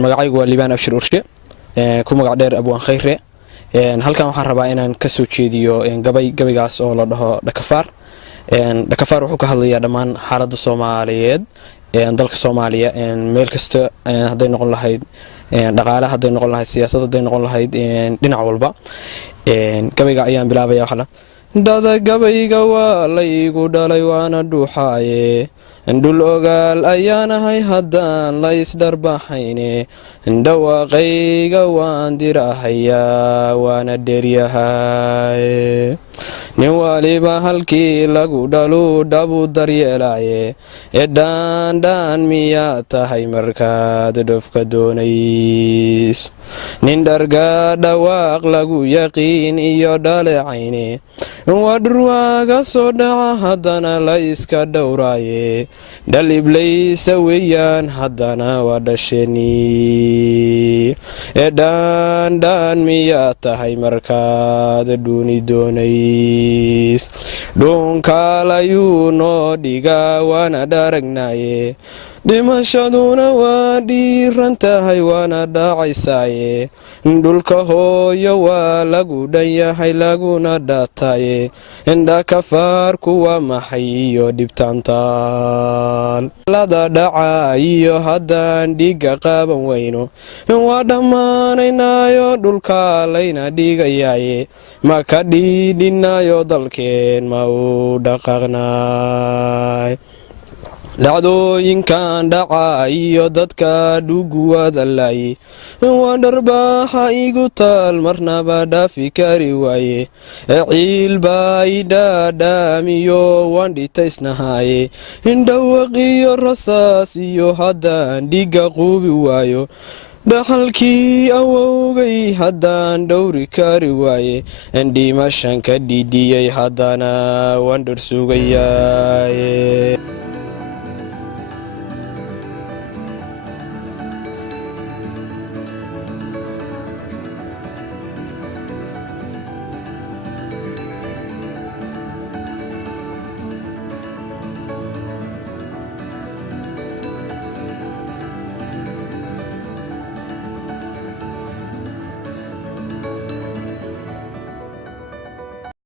magacaygu waa Liibaan Abshir Urshe ku magac dheer Abwaan Khayre halkan waxaan rabaa inaan ka soo jeediyo gabaygaas oo la dhaho Dhakafaar wuxuu ka hadlayaa dhammaan xaaladda Soomaaliyeed dalka Soomaaliya meel kasta haday noqon lahayd dhaqaalaha haday noqon lahayd siyaasadda haday noqon lahayd dhinac walba gabayga ayaan bilaabayaa xala dada gabayga waa la igu dhalay waana dhuuxaaye ndul ogaal ayaanahay haddaan la isdharbaxayne dhawaaqayga waan dirahayaa waana dheryahay nin waliba halkii lagu dhalu dhabu daryeelaaye dhaandhaan miyaa tahay markaad dhofka doonays nin dharga dhawaaq lagu yaqiin iyo dhalecayne waa dhurwaaga soo dhaca haddana la iska dhowraaye dhaliblaysa weeyaan haddana waa dhasheenii dhaandhaan miyaa tahay markaad dhuuni doonays dhuunkaalayuu noo dhigaa waana dharagnaaye dhimashaduna waa dhiiran tahay waana dhacaysaaye dhulka hooyo waa lagu dhan yahay laguna dhaataaye Dhakafaarku waa maxay iyo dhibtaantaal lada dhaca iyo haddaan dhiga qaaban weyno waa dhammaanaynaayo dhulka layna dhigayaaye ma ka dhiidhinaayo dalkeen ma u dhaqaaqnaay dhacdooyinkan dhaca iyo dadka dhuguwada laayay waa dharbaaxa igu taal marnaba dhaafi kari waaye ciil baa i dhaadhaamiyo waan dhitaysnahaaye dhawaqiyo rasaas iyo haddaan dhiga quubi waayo dhaxalkii awowgay haddaan dhowri kari waaye dhimashan ka dhidhiyay haddana waan dhar sugayaaye